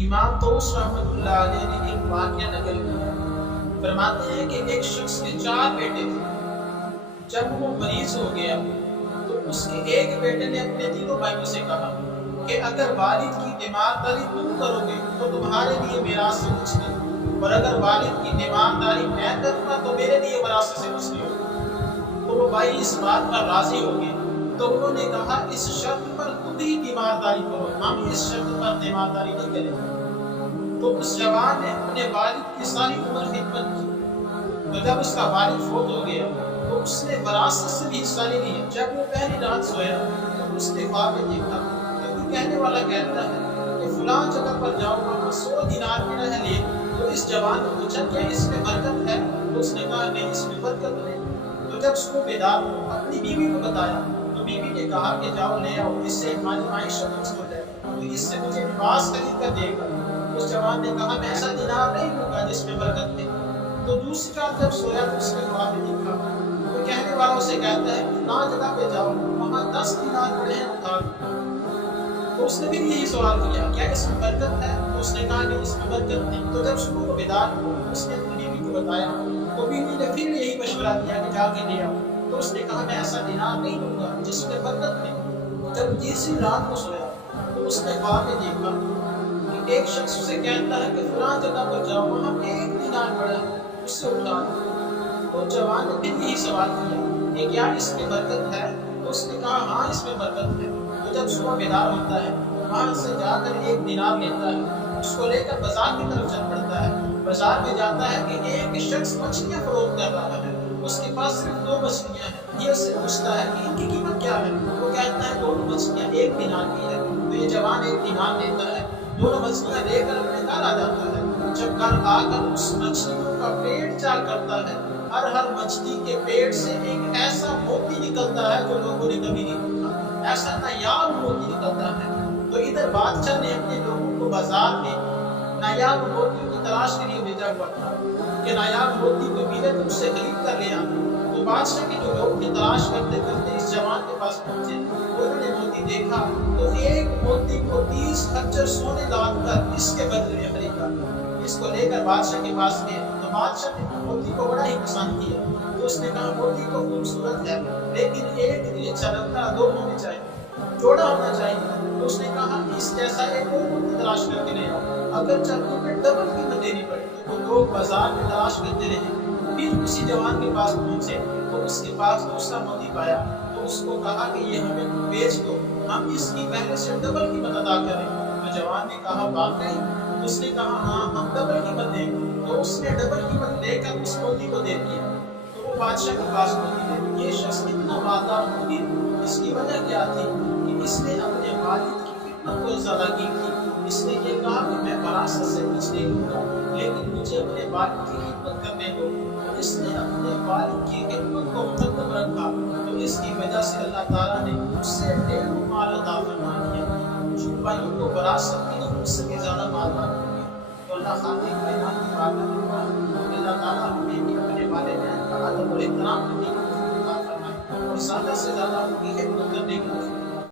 امام طوس رحمۃ اللہ علیہ نے ایک واقعہ نقل کیا، فرماتے ہیں کہ ایک شخص کے 4 بیٹے تھے۔ جب وہ مریض ہو گیا تو اس کے ایک بیٹے نے اپنے تینوں بھائیوں سے کہا کہ اگر والد کی تیمارداری تم کرو گے تو تمہارے لیے میراث سے کچھ نہیں، اور اگر والد کی تیمارداری میں کروں گا تو میرے لیے وراثت سے کچھ نہیں ہوگا۔ تو وہ بھائی اس بات پر راضی ہو گئے، تو انہوں نے کہا اس شرط پر تم ہی تیمارداری کرو، ہم اس شرط پر تیمارداری نہیں کریں گے۔ تو اس جوان نے اپنے والد کی ساری عمر خدمت کی، تو جب اس کا والد فوت ہو گیا تو اس نے وراثت سے بھی حصہ نہیں لیا۔ جب وہ پہلی رات سویا تو اس نے خواب میں دیکھا کہ کوئی کہنے والا کہتا ہے کہ فلاں جگہ پر جاؤ، وہاں 100 دینار ملا ہے لیے۔ تو اس جوان نے پوچھا کیا اس میں برکت ہے؟ تو اس نے کہا نہیں، اس میں برکت نہیں۔ تو جب اس کو بیدار ہو اپنی بیوی کو بتایا تو بیوی نے کہا کہ جاؤ لے آؤ، اس سے ہماری معیشت کچھ ہو جائے گا، تو اس سے مجھے لباس خرید کر دے گا۔ اس جوان نے کہا میں ایسا دینار نہیں دوں گا جس میں برکت نہیں۔ تو دوسری رات جب سویا تو اس نے خواب میں دیکھا، تو کہنے والوں سے کہتا ہے فلاں جگہ پہ جاؤ، وہاں 10 دینار پڑے ہیں، اٹھا لو۔ تو اس نے بھی یہی سوال کیا کیا اس میں برکت ہے؟ تو اس نے کہا نہیں، اس میں برکت نہیں۔ تو جب صبح کو بیدار ہو اس نے اپنی بیوی کو بتایا تو بیوی نے پھر یہی مشورہ دیا کہ جا کے لے آؤ۔ تو اس نے کہا میں ایسا دینار نہیں دوں گا جس میں برکت نہیں۔ جب تیسری رات کو سویا تو اس نے خواب میں دیکھا کہ ایک شخص اسے کہتا ہے کہ فلاں جگہ پر جاؤ، وہاں 1 دینار پڑا ہے، اس سے اٹھا لو۔ تو جوان نے پھر یہی سوال کیا کہ کیا اس میں برکت ہے؟ تو اس نے کہا ہاں اس میں برکت ہے۔ تو جب صبح بیدار ہوتا ہے وہاں سے جا کر 1 دینار لیتا ہے، اس کو لے کر بازار کی طرف چل پڑتا ہے۔ بازار میں جاتا ہے کہ ایک شخص مچھلیاں فروخت کر رہا ہے، اس کے پاس صرف 2 مچھلیاں ہیں۔ یہ اس سے پوچھتا ہے کہ ان کی قیمت کیا ہے؟ وہ کہتا ہے 2 مچھلیاں 1 دینار کی ہے۔ تو یہ جوان 1 دینار دیتا ہے، 2 مچھلیاں لے کر اپنے گھر آ جاتا ہے۔ جب گھر آ کر اس مچھلیوں کا پیٹ چاک کرتا ہے، ہر مچھلی کے پیٹ سے ایک ایسا موتی نکلتا ہے جو لوگوں نے کبھی نہیں دیکھا، ایسا نایاب موتی نکلتا ہے۔ تو ادھر بادشاہ نے اپنے لوگوں کو بازار میں نایاب موتیوں کی تلاش کے لیے بھیجا ہوا تھا کہ نایاب موتی کو ملے تو اس سے خرید کر لے آنا۔ تو بادشاہ کے جو لوگ تھے تلاش کرتے کرتے اس جوان کے پاس پہنچے، انہوں نے موتی دیکھا تو ایک موتی کو 30 خچر سونے لاد کر اس کے بدلے میں خریدا۔ اس کو لے کر بادشاہ کے پاس گئے تو بادشاہ نے موتی کو بڑا ہی پسند کیا۔ تو اس نے کہا موتی تو خوبصورت ہے لیکن ایک یہ چلتا 2 ہونے چاہیے، جوڑا ہونا چاہیے۔ تو اس نے کہا اس جیسا ایک اور موتی تلاش کر کے لے آؤ، اگر چلنے میں ڈبل قیمت دینی پڑے۔ تو لوگ بازار میں تلاش کرتے رہے، پھر اسی جوان کے پاس پہنچے تو اس کے پاس دوسرا موتی پایا۔ تو اس کو کہا کہ یہ ہمیں بیچ دو، ہم اس کی پہلے سے ڈبل قیمت ادا کریں۔ تو جوان نے کہا واقعی؟ اس نے کہا ہاں ہم ڈبل قیمت دیں گے۔ تو اس نے ڈبل قیمت لے کر اس موتی کو دے دیا۔ تو وہ بادشاہ کے پاس موتی، یہ شخص کتنا مالدار ہوگی، اس کی وجہ کیا تھی کہ اس نے اپنے والد کی خدمت کو زیادہ کی تھی۔ اس نے یہ کہا کہ میں وراثت سے کچھ نہیں لوں گا لیکن مجھے اپنے والد کی خدمت کرنے دو۔ اس نے اپنے والد کی خدمت کو مقدم رکھا، تو اس کی وجہ سے اللہ تعالیٰ نے اس سے 1.5 مال عطا فرما دیا۔ جن بھائیوں کو وراثت ملی ان سے بھی زیادہ مالدار ہو گیا۔ تو اللہ خالق کائنات کی بات کرتا ہے، اللہ تعالیٰ ہمیں بھی اپنے والدین کا ادب اور احترام کرنے کی توفیق عطا فرمائے اور زیادہ سے زیادہ ان کی خدمت کرنے کی توفیق